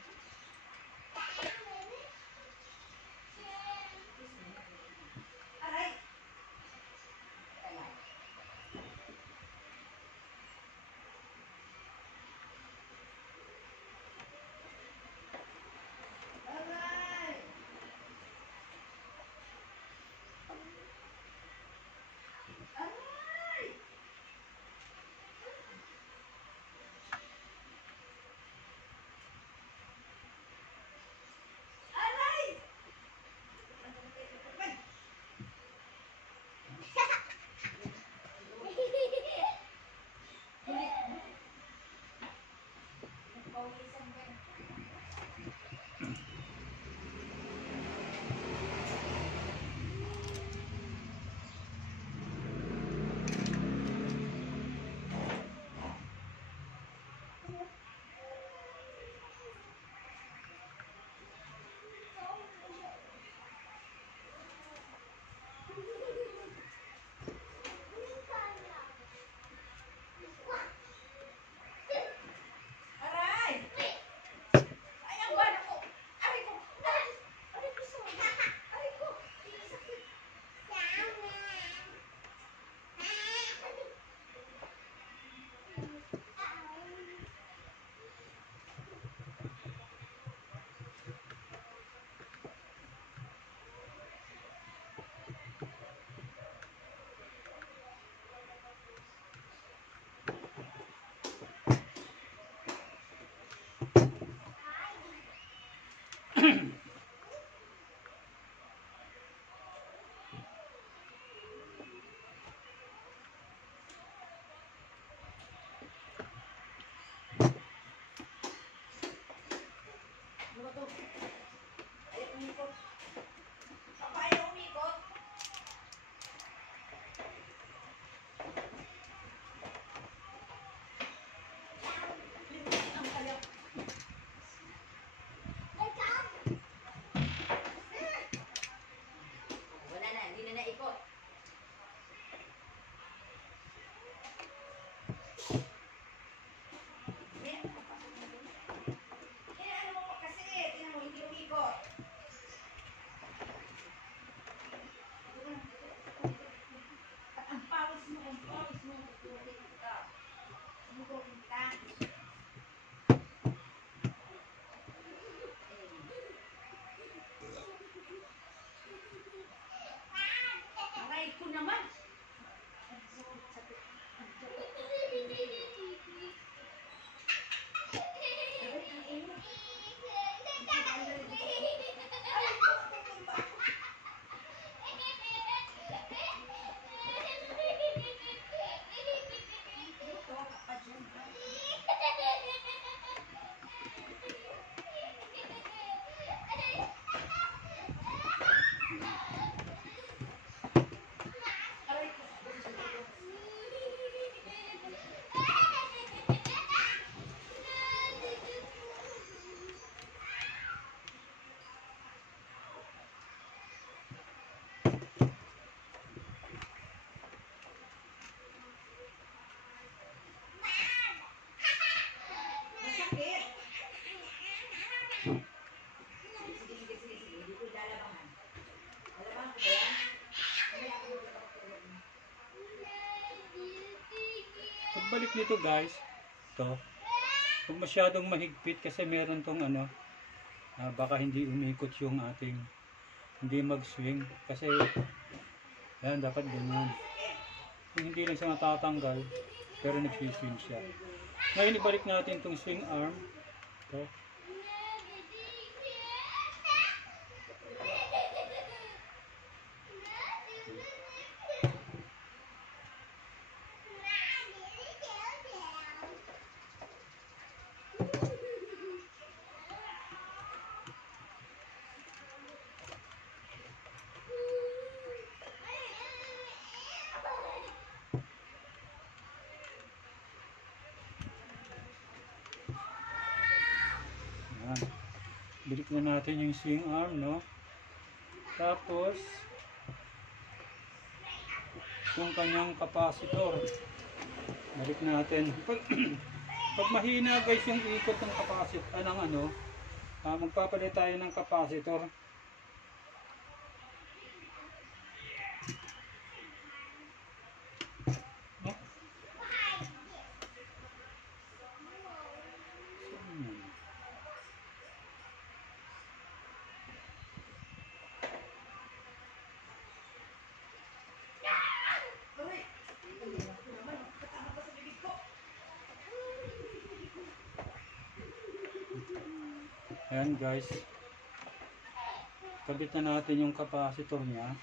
Aray ko naman. nito guys, to, huwag masyadong mahigpit kasi meron tong ano, baka hindi umikot yung ating, hindi mag-swing. Kasi, yan, dapat ganyan. Kung hindi lang siya matatanggal, pero nagsiswing siya. Ngayon, ibalik natin tong swing arm. To. Yan. Balik na natin yung swing arm, no? Tapos, yung kanyang capacitor. Balik natin. Pag mahina guys yung ikot ng capacitor, magpapalit tayo ng capacitor. No? Ayan guys, kabit na natin yung capacitor niya.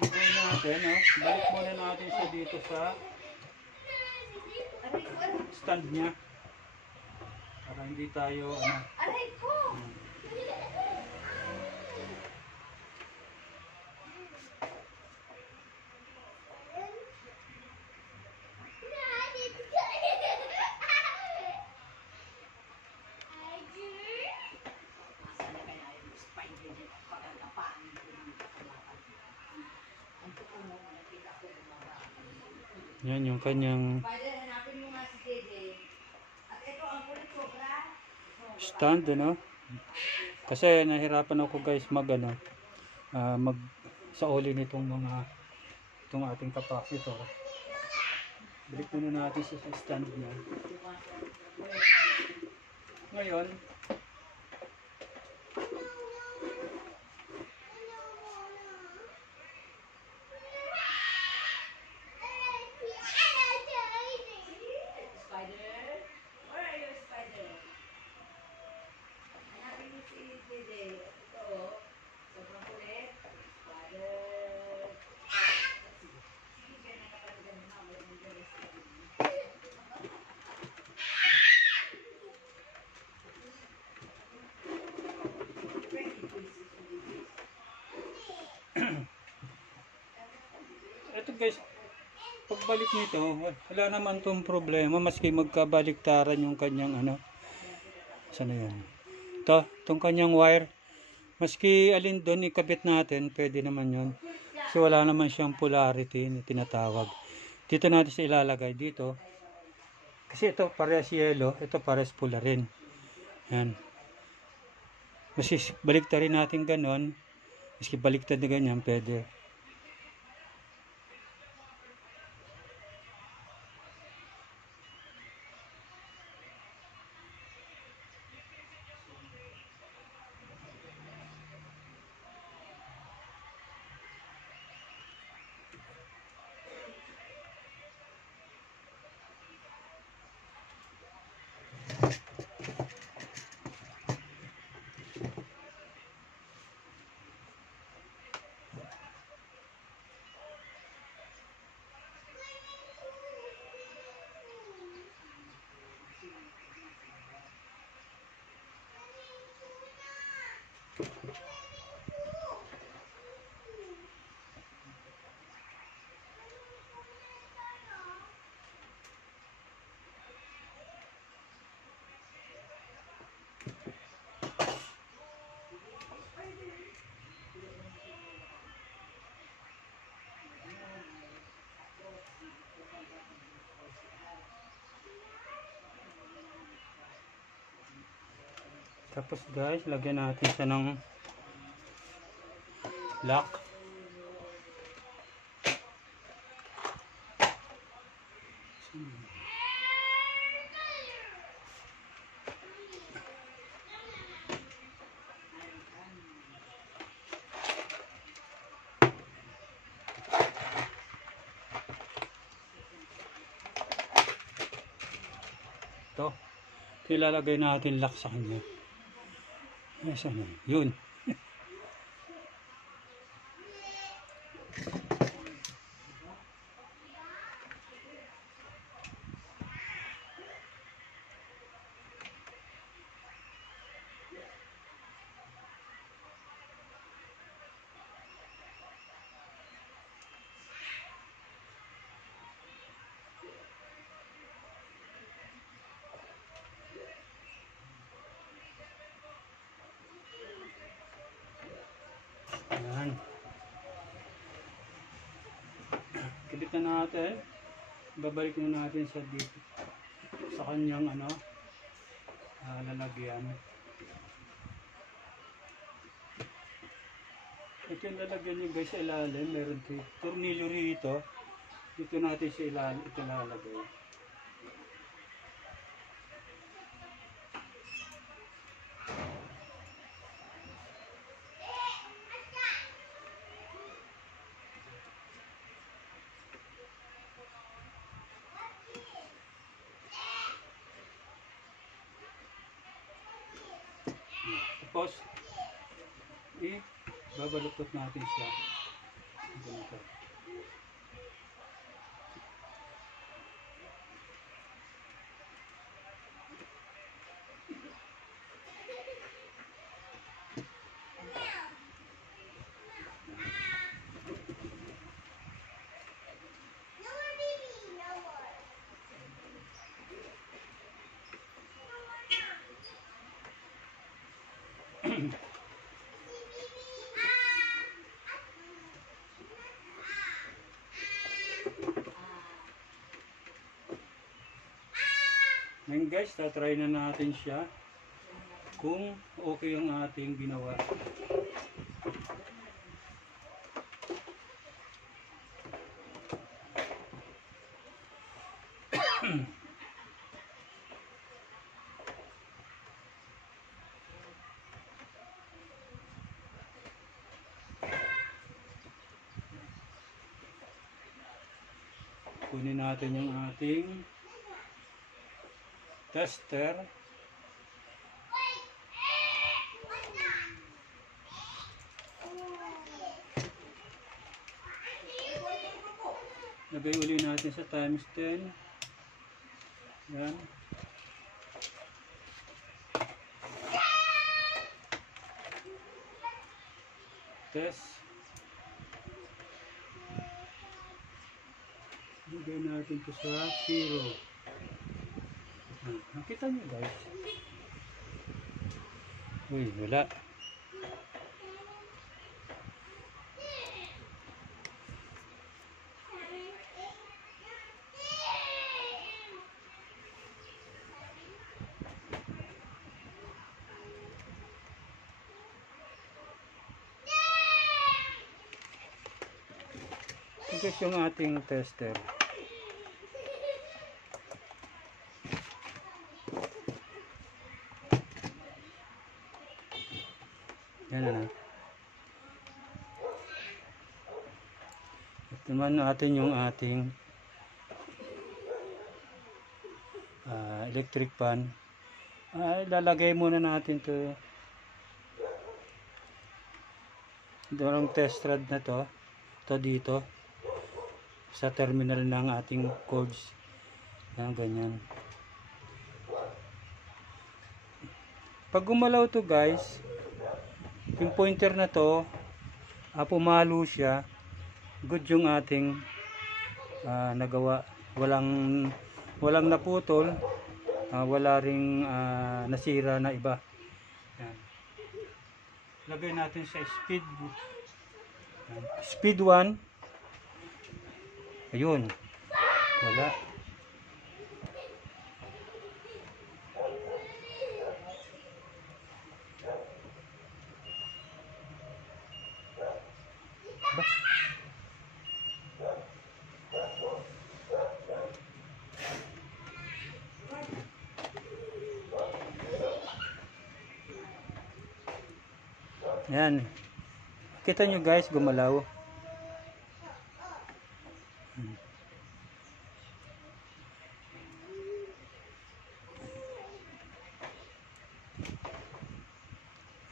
Balik natin, no? Balik muna natin siya dito sa stand niya para hindi tayo yan yung kanyang stand, ano? Kasi nahirapan ako guys mag sa oli nitong itong ating capacitor. Balik muna natin sa stand niya. Ngayon, ito guys, pagbalik nito, wala naman tong problema maski magkabaliktaran yung kanyang sana yan. Itong kanyang wire, maski alin doon ikabit natin, pwede naman yun. Kasi wala naman siyang polarity na tinatawag. Dito natin siya ilalagay dito. Kasi ito parehas yellow, ito parehas pula rin. Yan. Maski baliktarin natin ganon, maski baliktad na ganyan, pwede. Tapos guys, lagyan natin siya ng lock. Ito, ilalagay natin lock sa kanya. Yes, ano, yun. Ayan. Kibit na natin. Babalik na natin sa dito. Sa kanyang ano, lalagyan. Ito yung lalagyan niyo guys sa ilalim. Meron tornilyo rito. Dito natin sa ilalim ito lalagay. Tapos, babaluktot natin siya. Ganito. Ngayon guys, tatry na natin siya kung okay yung ating ginawa. Kunin natin yung ating tester. Lagay uli natin sa times 10. Yan. Test. Lagay natin ito sa 0. Nakita niyo guys. Uy, wala. Ito yung ating tester. Yan na. Ito naman natin yung ating electric fan. Lalagay muna natin to doon test rod na to dito sa terminal ng ating cords. Yan, ganyan. Pag gumalaw to guys, yung pointer na to, pumalo siya, good yung ating nagawa. Walang naputol, wala ring nasira na iba. Yan. Lagay natin sa speed. Yan. Speed 1. Ayun. Wala. Yan. Kita nyo guys, gumalaw.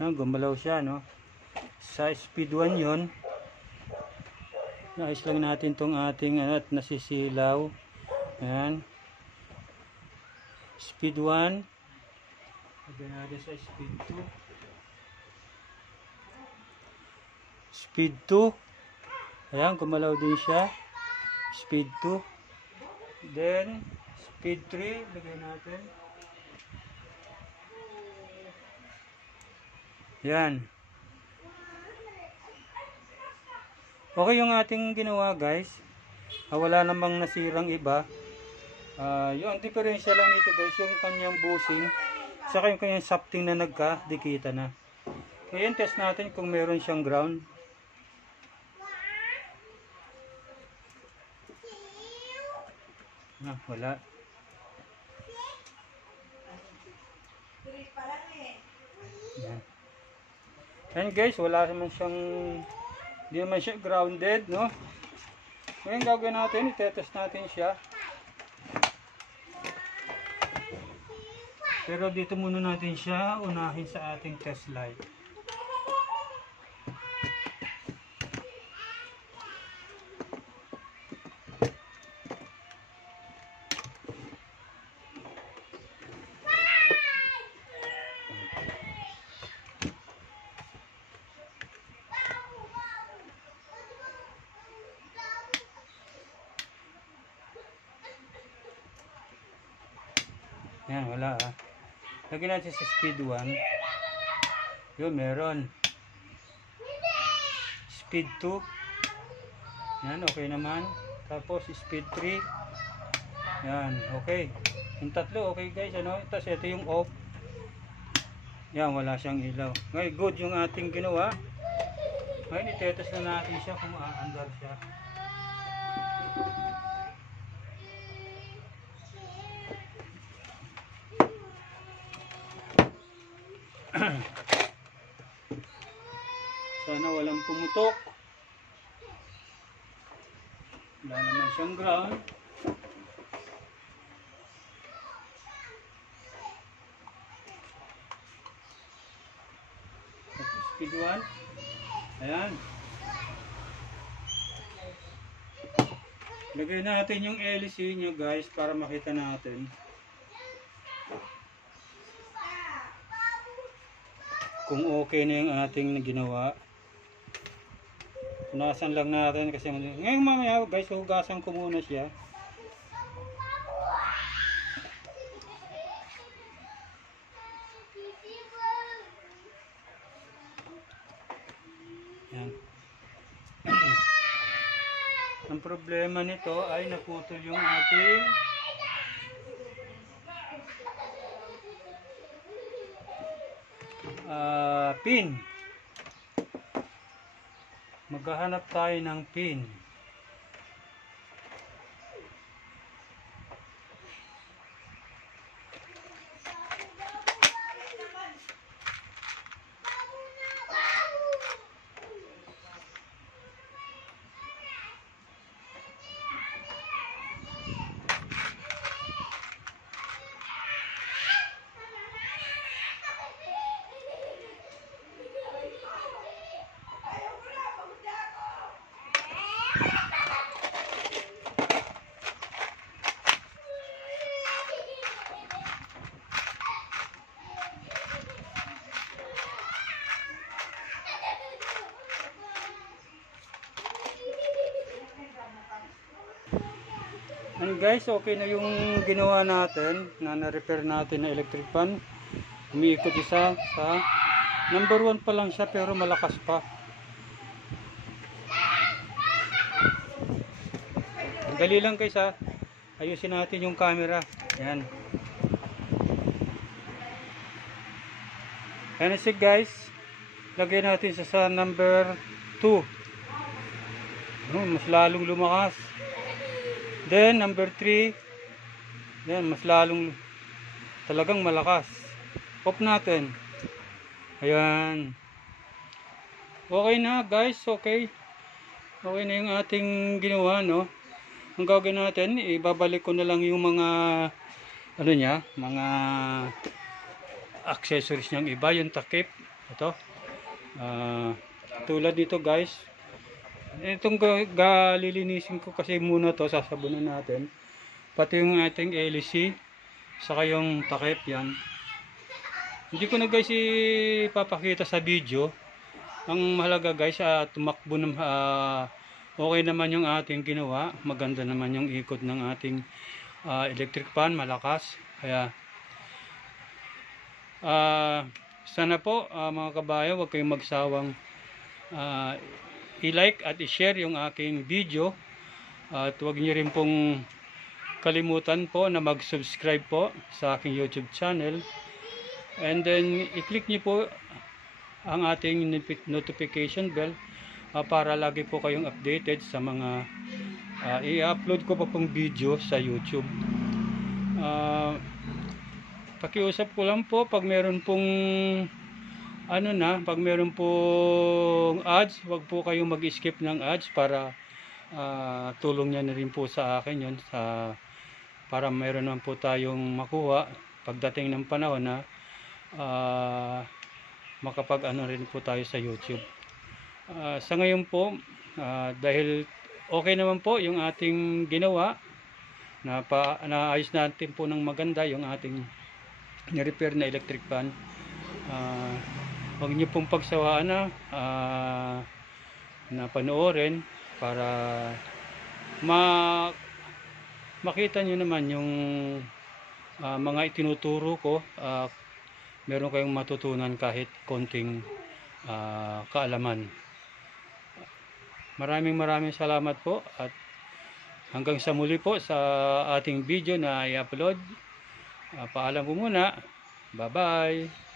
Yan, gumalaw siya, no? Sa speed 1 yun. Naayos lang natin tong ating at nasisilaw. Yan. Speed 1. Lagyan natin sa speed 2. Speed 2. Ayan, gumalaw din siya. Speed 2. Then, speed 3. Lagyan natin. Yan. Okay yung ating ginawa guys. Wala namang nasirang iba. Yung diferensya lang nito guys, yung kanyang bushing saka yung kanyang shafting na nagka-dikita na. Kaya yung test natin kung meron siyang ground. Wala. Yan. And guys, wala naman siyang, hindi naman siya grounded, no? Ngayon gagawin natin, itetest natin siya. Pero dito muna natin siya unahin sa ating test light. Yan, wala ha. Lagyan natin sa speed 1. Yun, meron. Speed 2. Yan, okay naman. Tapos speed 3. Yan, okay. Yung tatlo, okay guys, ano? Tapos ito yung off. Yan, wala siyang ilaw. Ngayon, good yung ating ginawa. Ngayon, itetas na natin siya kung aandar siya. Sana walang pumutok. Wala naman siyang ground. Speed 1. Ayan. Lagay natin yung LC nyo guys para makita natin. Kung okay na yung ating ginawa. Punasan lang natin kasi ngayon mamaya guys, hugasan ko muna siya. Yan. Ang problema nito ay naputol yung ating pin. Maghahanap tayo ng pin. And guys, okay na yung ginawa natin na na-repair natin na electric fan. Umiikot isa sa number 1 pa lang siya pero malakas pa. Dali lang guys ha. Ayusin natin yung camera. Yan. And see guys, lagay natin sa number 2. Mas lalong lumakas. Then number 3. Yan, mas lalong talagang malakas. Off natin. Ayan. Okay na guys, okay. Okay na yung ating ginawa, no. Ang gagawin natin, ibabalik ko na lang yung mga ano niya, mga accessories niyang iba, yung takip. Ito. Tulad dito guys. Itong galilinisin ko kasi muna to, sasabunan natin. Pati yung ating LC, saka yung takip yan. Hindi ko na guys ipapakita sa video. Ang mahalaga guys, tumakbo na, okay naman yung ating ginawa. Maganda naman yung ikot ng ating electric fan, malakas. Kaya sana po mga kabayan, huwag kayong magsawang i-like at i-share yung aking video. At huwag niyo rin pong kalimutan po na mag-subscribe po sa aking YouTube channel. And then i-click niyo po ang ating notification bell para lagi po kayong updated sa mga i-upload ko pa pong video sa YouTube. Pakiusap ko lang po pag meron pong pag meron pong ads, wag po kayong mag-skip ng ads para tulong niya na rin po sa akin yun, para meron naman po tayong makuha pagdating ng panahon na makapag rin po tayo sa YouTube. Sa ngayon po, dahil okay naman po yung ating ginawa, naayos natin po ng maganda yung ating ni-repair na electric fan. Huwag niyo pong pagsawaan na panoorin para makita niyo naman yung mga itinuturo ko. Meron kayong matutunan kahit konting kaalaman. Maraming salamat po at hanggang sa muli po sa ating video na i-upload. Paalam po muna. Bye bye.